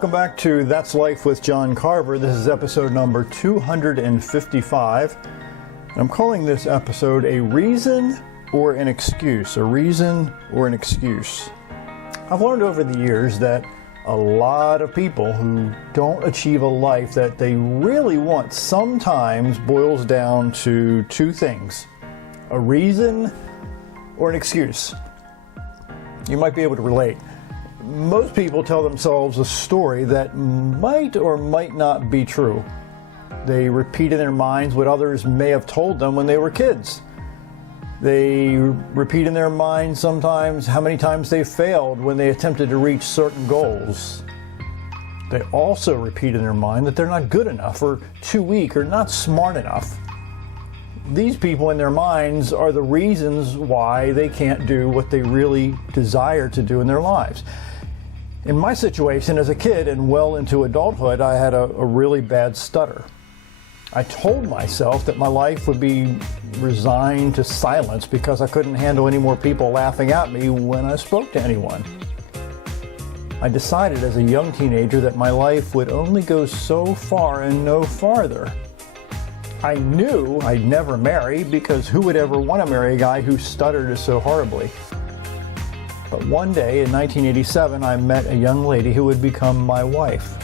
Welcome back to That's Life with John Carver. This is episode number 255. I'm calling this episode A Reason or an Excuse. A Reason or an Excuse. I've learned over the years that a lot of people who don't achieve a life that they really want sometimes boils down to two things: a reason or an excuse. You might be able to relate. Most people tell themselves a story that might or might not be true. They repeat in their minds what others may have told them when they were kids. They repeat in their minds sometimes how many times they failed when they attempted to reach certain goals. They also repeat in their mind that they're not good enough or too weak or not smart enough. These people in their minds are the reasons why they can't do what they really desire to do in their lives. In my situation as a kid and well into adulthood, I had a really bad stutter. I told myself that my life would be resigned to silence because I couldn't handle any more people laughing at me when I spoke to anyone. I decided as a young teenager that my life would only go so far and no farther. I knew I'd never marry because who would ever want to marry a guy who stuttered so horribly? But one day in 1987, I met a young lady who would become my wife.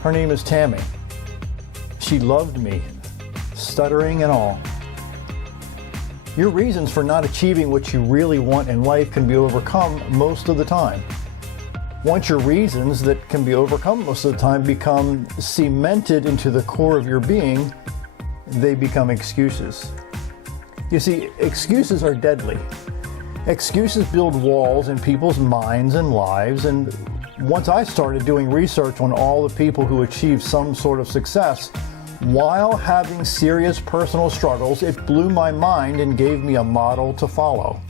Her name is Tammy. She loved me, stuttering and all. Your reasons for not achieving what you really want in life can be overcome most of the time. Once your reasons that can be overcome most of the time become cemented into the core of your being, they become excuses. You see, excuses are deadly. Excuses build walls in people's minds and lives, and once I started doing research on all the people who achieved some sort of success while having serious personal struggles, it blew my mind and gave me a model to follow.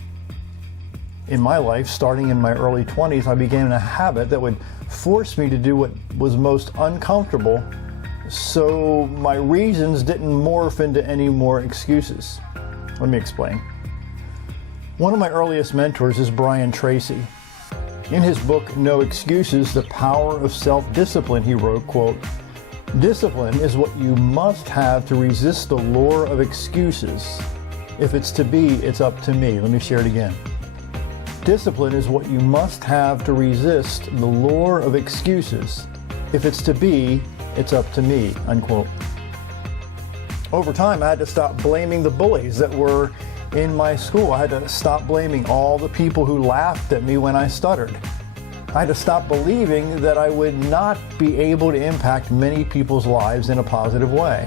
In my life, starting in my early 20s, I began a habit that would force me to do what was most uncomfortable, so my reasons didn't morph into any more excuses. Let me explain. One of my earliest mentors is Brian Tracy. In his book, No Excuses, The Power of Self-Discipline, he wrote, quote, "Discipline is what you must have to resist the lure of excuses. If it's to be, it's up to me." Let me share it again. Discipline is what you must have to resist the lure of excuses. If it's to be, it's up to me, unquote. Over time, I had to stop blaming the bullies that were in my school. I had to stop blaming all the people who laughed at me when I stuttered. I had to stop believing that I would not be able to impact many people's lives in a positive way.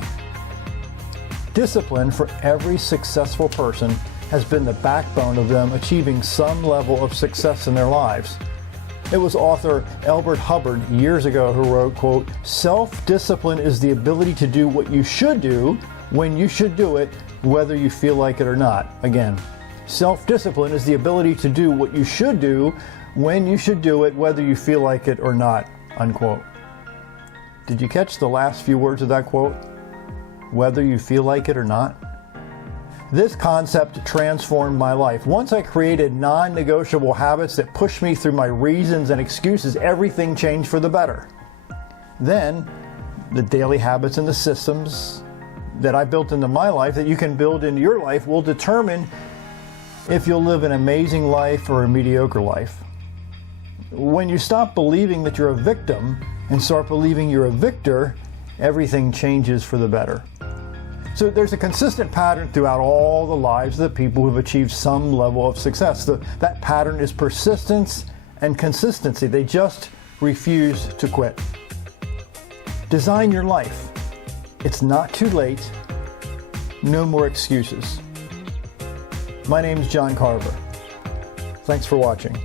Discipline for every successful person has been the backbone of them achieving some level of success in their lives. It was author Elbert Hubbard years ago who wrote, quote, "Self-discipline is the ability to do what you should do when you should do it, whether you feel like it or not." Again, self-discipline is the ability to do what you should do when you should do it, whether you feel like it or not, unquote. Did you catch the last few words of that quote? Whether you feel like it or not? This concept transformed my life. Once I created non-negotiable habits that pushed me through my reasons and excuses, everything changed for the better. Then, the daily habits and the systems that I built into my life that you can build into your life will determine if you'll live an amazing life or a mediocre life. When you stop believing that you're a victim and start believing you're a victor, everything changes for the better. So there's a consistent pattern throughout all the lives of the people who've achieved some level of success. That pattern is persistence and consistency. They just refuse to quit. Design your life. It's not too late. No more excuses. My name's John Carver. Thanks for watching.